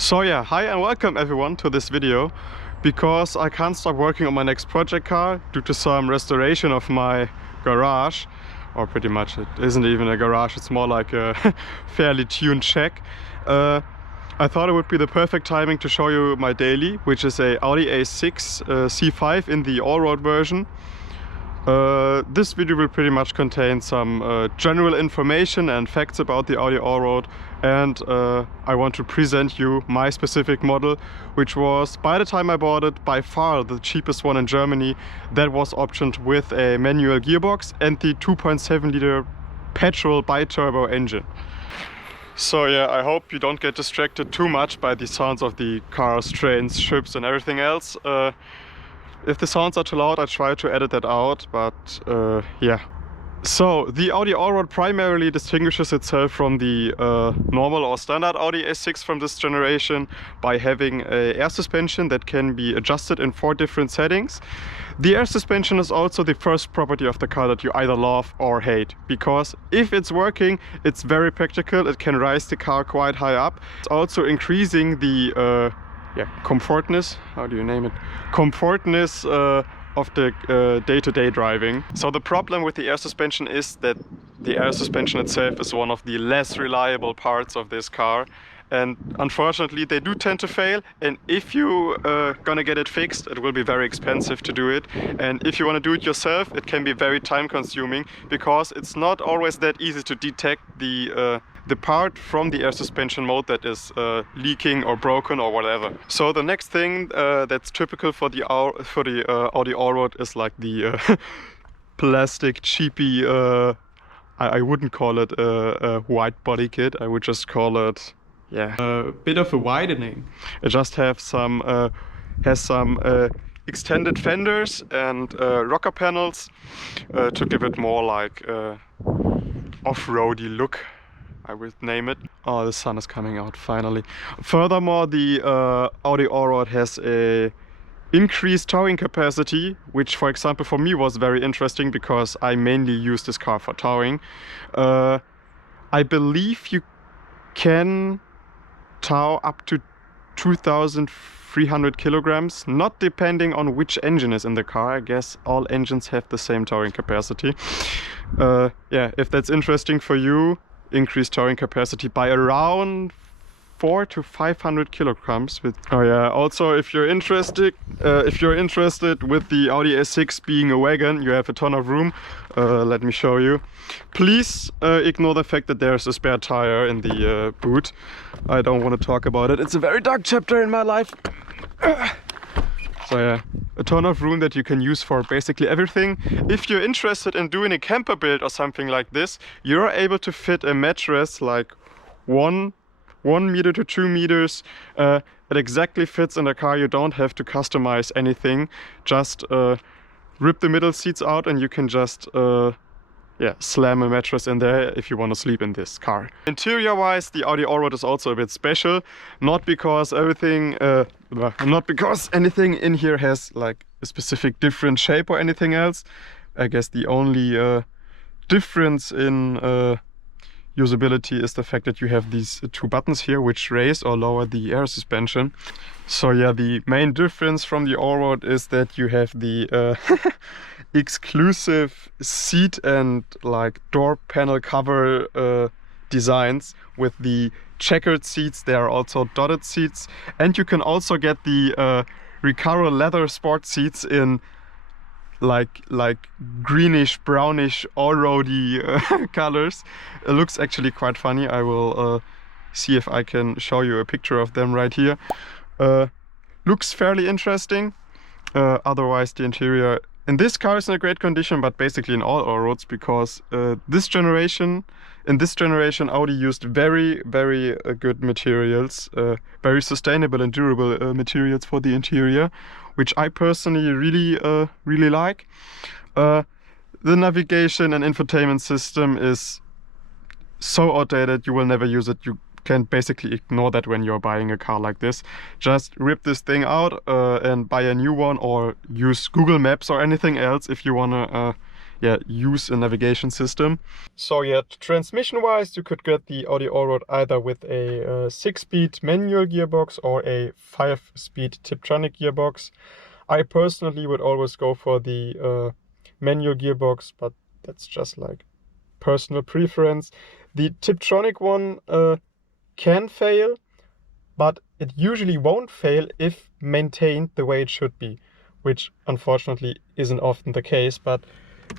So yeah, hi and welcome everyone to this video, because I can't stop working on my next project car due to some restoration of my garage, or pretty much it isn't even a garage, it's more like a fairly tuned shack. I thought it would be the perfect timing to show you my daily, which is a Audi A6 C5 in the Allroad version. This video will pretty much contain some general information and facts about the Audi Allroad, and I want to present you my specific model, which was, by the time I bought it, by far the cheapest one in Germany that was optioned with a manual gearbox and the 2.7 liter petrol bi-turbo engine. So yeah, I hope you don't get distracted too much by the sounds of the cars, trains, ships and everything else. If the sounds are too loud, I try to edit that out, but yeah. So the Audi Allroad primarily distinguishes itself from the normal or standard Audi A6 from this generation by having an air suspension that can be adjusted in 4 different settings. The air suspension is also the first property of the car that you either love or hate, because if it's working, it's very practical. It can rise the car quite high up. It's also increasing the comfortness, how do you name it? Comfortness of the day-to-day driving. So the problem with the air suspension is that the air suspension itself is one of the less reliable parts of this car. And unfortunately they do tend to fail, and if you gonna get it fixed, it will be very expensive to do it. And if you want to do it yourself, it can be very time consuming, because it's not always that easy to detect the part from the air suspension mode that is leaking or broken or whatever. So the next thing that's typical for the Audi Allroad is like the plastic cheapy, I wouldn't call it a white body kit, I would just call it a bit of a widening. It just has some extended fenders and rocker panels to give it more like off-roady look, I would name it. Oh, the sun is coming out finally. Furthermore, the Audi Allroad has a increased towing capacity, which for example for me was very interesting because I mainly use this car for towing. I believe you can tow up to 2,300 kilograms, not depending on which engine is in the car. I guess all engines have the same towing capacity. Yeah, if that's interesting for you, increased towing capacity by around 400 to 500 kilograms. Oh yeah, also if you're interested with the Audi A6 being a wagon, you have a ton of room. Let me show you. Please ignore the fact that there's a spare tire in the boot. I don't want to talk about it. It's a very dark chapter in my life. So yeah, a ton of room that you can use for basically everything. If you're interested in doing a camper build or something like this, you're able to fit a mattress like 1 meter to 2 meters. It exactly fits in the car. You don't have to customize anything. Just rip the middle seats out and you can just slam a mattress in there if you want to sleep in this car. Interior wise, the Audi Allroad is also a bit special, not because anything in here has like a specific different shape or anything else. I guess the only difference in usability is the fact that you have these 2 buttons here which raise or lower the air suspension. So yeah, the main difference from the Allroad is that you have the exclusive seat and like door panel cover designs with the checkered seats. There are also dotted seats, and you can also get the Recaro leather sport seats in like greenish, brownish, allroady colors. It looks actually quite funny. I will see if I can show you a picture of them right here. Looks fairly interesting. Otherwise the interior in this car is in a great condition, but basically in all Allroads, because in this generation Audi used very good materials, very sustainable and durable materials for the interior, which I personally really like. The navigation and infotainment system is so outdated you will never use it. You can basically ignore that when you're buying a car like this. Just rip this thing out and buy a new one, or use Google Maps or anything else if you want to use a navigation system. So yeah, transmission wise you could get the Audi Allroad either with a 6-speed manual gearbox or a 5-speed Tiptronic gearbox. I personally would always go for the manual gearbox, but that's just like personal preference. The Tiptronic one can fail, but it usually won't fail if maintained the way it should be, which unfortunately isn't often the case. But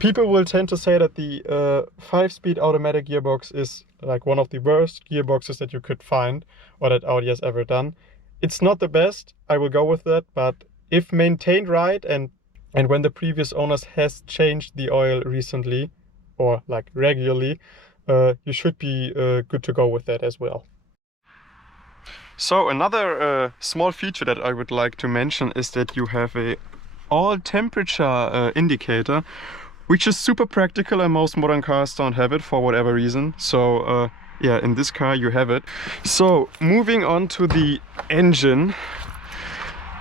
people will tend to say that the 5-speed automatic gearbox is like one of the worst gearboxes that you could find or that Audi has ever done. It's not the best, I will go with that, but if maintained right and when the previous owners has changed the oil recently or like regularly, you should be good to go with that as well. So another small feature that I would like to mention is that you have a all temperature indicator, which is super practical and most modern cars don't have it for whatever reason. So yeah, in this car you have it. So moving on to the engine.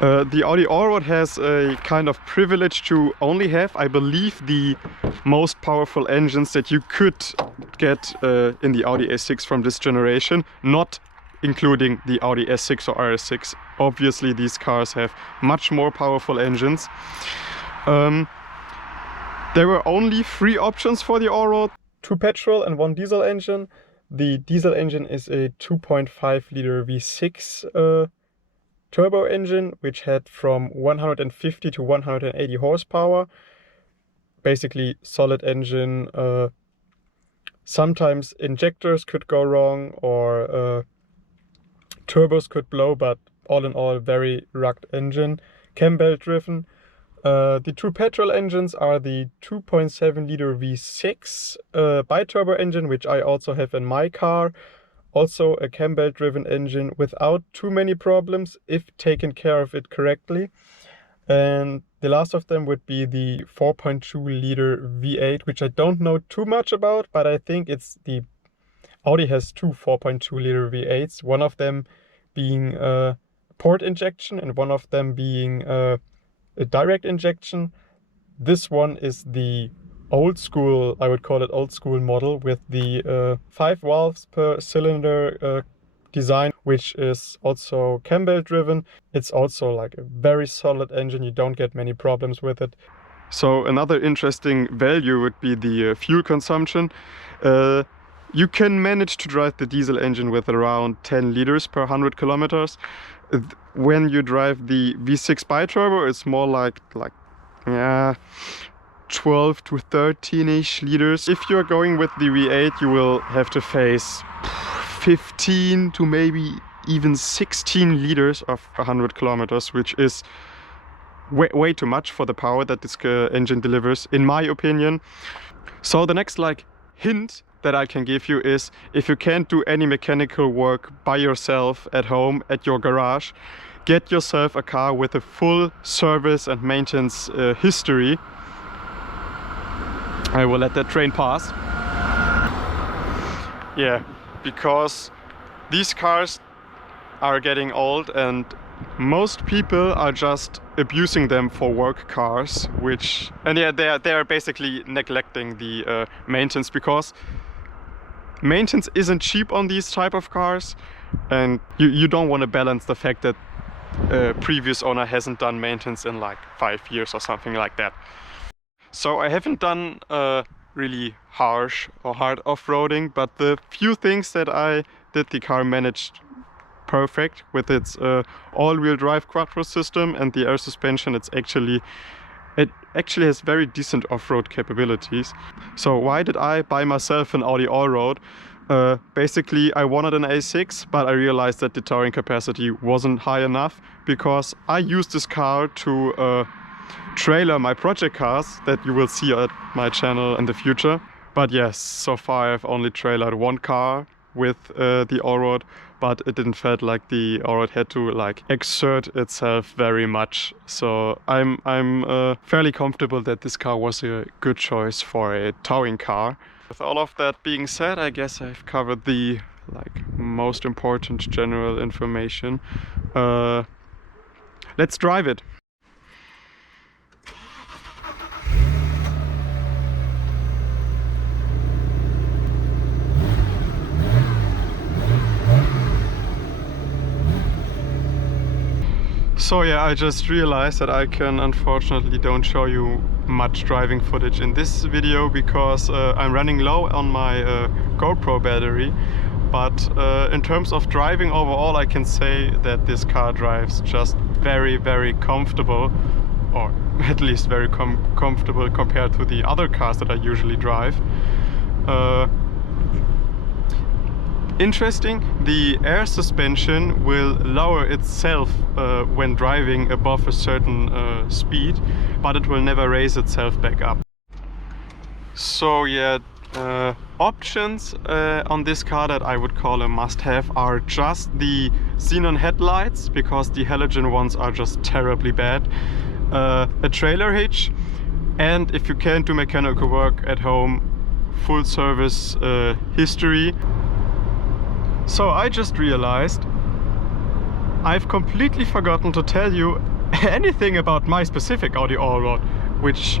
The Audi Allroad has a kind of privilege to only have, I believe, the most powerful engines that you could get in the Audi A6 from this generation, not including the Audi S6 or RS6. Obviously these cars have much more powerful engines. There were only 3 options for the Allroad: 2 petrol and 1 diesel engine. The diesel engine is a 2.5 liter V6 turbo engine, which had from 150 to 180 horsepower. Basically solid engine. Sometimes injectors could go wrong or turbos could blow, but all in all very rugged engine, cam belt driven. The 2 petrol engines are the 2.7 liter V6 bi-turbo engine, which I also have in my car. Also a cam belt driven engine without too many problems if taken care of it correctly. And the last of them would be the 4.2 liter V8, which I don't know too much about, but I think it's the Audi has 2 4.2 liter V8s, one of them being port injection and one of them being a direct injection. This one is the old school, I would call it old school model, with the 5 valves per cylinder design, which is also cam belt driven. It's also like a very solid engine, you don't get many problems with it. So another interesting value would be the fuel consumption. You can manage to drive the diesel engine with around 10 liters per 100 kilometers. When you drive the V6 bi-turbo, it's more like 12 to 13-ish liters. If you're going with the V8, you will have to face 15 to maybe even 16 liters of 100 kilometers, which is way too much for the power that this engine delivers, in my opinion. So the next hint that I can give you is, if you can't do any mechanical work by yourself at home, at your garage, get yourself a car with a full service and maintenance history. I will let that train pass. Yeah, because these cars are getting old and most people are just abusing them for work cars, they are basically neglecting the maintenance, because maintenance isn't cheap on these type of cars, and you don't want to balance the fact that previous owner hasn't done maintenance in like 5 years or something like that. So I haven't done really harsh or hard off-roading, but the few things that I did, the car managed perfect with its all-wheel drive quattro system and the air suspension. It actually has very decent off-road capabilities. So why did I buy myself an Audi Allroad? Basically I wanted an A6, but I realized that the towing capacity wasn't high enough, because I used this car to trailer my project cars that you will see at my channel in the future. But yes, so far I've only trailered one car with the Allroad, but it didn't feel like the Allroad had to exert itself very much. So I'm fairly comfortable that this car was a good choice for a towing car. With all of that being said, I guess I've covered the most important general information. Let's drive it. So yeah, I just realized that I can unfortunately don't show you much driving footage in this video because I'm running low on my GoPro battery. But in terms of driving overall, I can say that this car drives just very, very comfortable, or at least very comfortable compared to the other cars that I usually drive. Interesting, the air suspension will lower itself when driving above a certain speed, but it will never raise itself back up. So yeah, options on this car that I would call a must-have are just the xenon headlights, because the halogen ones are just terribly bad, a trailer hitch, and if you can't do mechanical work at home, full service history. So I just realized I've completely forgotten to tell you anything about my specific Audi Allroad, which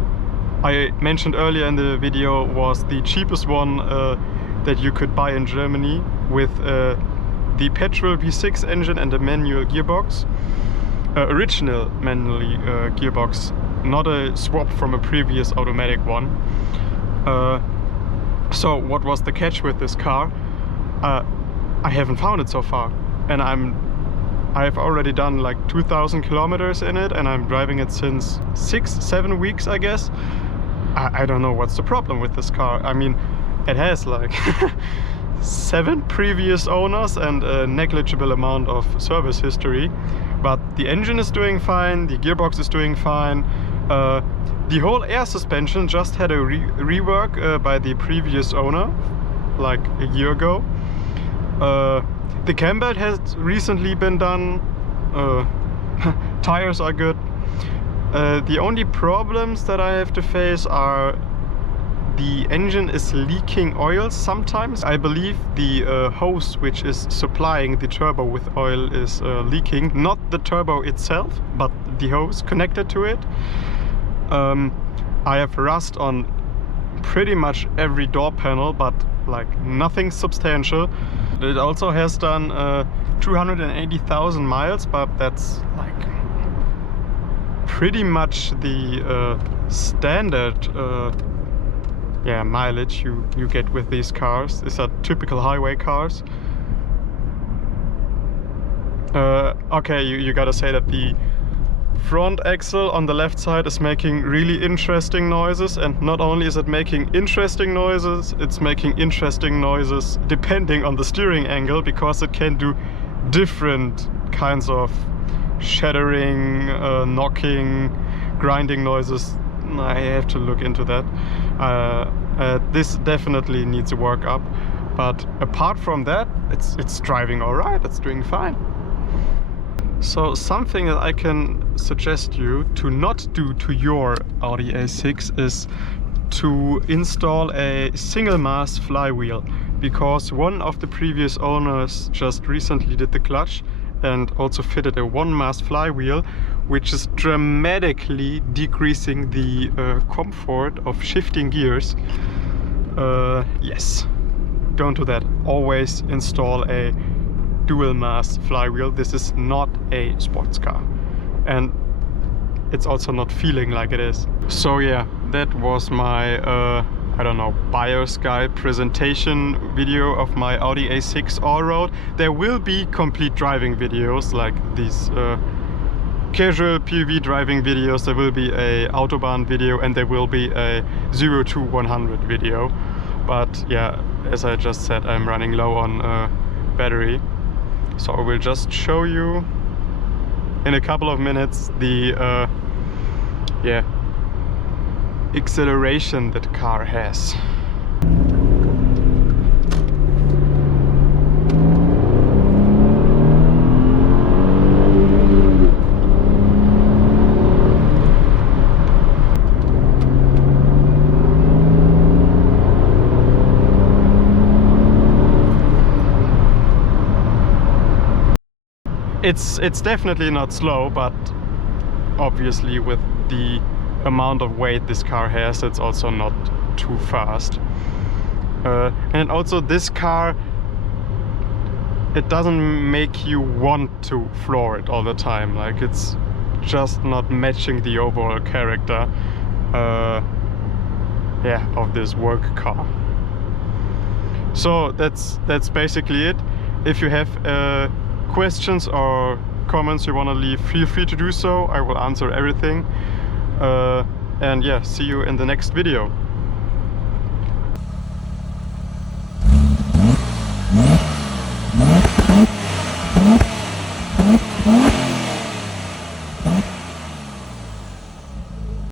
I mentioned earlier in the video was the cheapest one that you could buy in Germany, with the petrol V6 engine and a manual gearbox. Original manually gearbox, not a swap from a previous automatic one. So what was the catch with this car? I haven't found it so far, and I've already done like 2,000 kilometers in it, and I'm driving it since 6-7 weeks, I guess. I don't know what's the problem with this car. I mean, it has like 7 previous owners and a negligible amount of service history, but the engine is doing fine, the gearbox is doing fine. The whole air suspension just had a rework by the previous owner like a year ago. The cam belt has recently been done. Tires are good. The only problems that I have to face are the engine is leaking oil sometimes. I believe the hose which is supplying the turbo with oil is leaking. Not the turbo itself, but the hose connected to it. I have rust on pretty much every door panel, but like nothing substantial. It also has done 280,000 miles, but that's like pretty much the standard mileage you get with these cars. These are typical highway cars. Okay, you gotta say that the front axle on the left side is making really interesting noises, and not only is it making interesting noises, it's making interesting noises depending on the steering angle, because it can do different kinds of shattering, knocking, grinding noises. I have to look into that. This definitely needs a work up, but apart from that, it's driving all right, it's doing fine. So something that I can suggest you to not do to your Audi A6 is to install a single mass flywheel, because one of the previous owners just recently did the clutch and also fitted a one mass flywheel, which is dramatically decreasing the comfort of shifting gears. Yes, don't do that. Always install a dual mass flywheel. This is not a sports car, and it's also not feeling like it is. So yeah, that was my I don't know, buyer's guide presentation video of my Audi A6 Allroad. There will be complete driving videos like these casual POV driving videos. There will be a Autobahn video, and there will be a 0 to 100 video. But yeah, as I just said, I'm running low on battery. So I will just show you in a couple of minutes the acceleration that the car has. It's definitely not slow, but obviously with the amount of weight this car has, it's also not too fast. And also this car it doesn't make you want to floor it all the time. Like, it's just not matching the overall character yeah, of this work car. So that's basically it. If you have questions or comments you want to leave, feel free to do so. I will answer everything. And yeah, see you in the next video.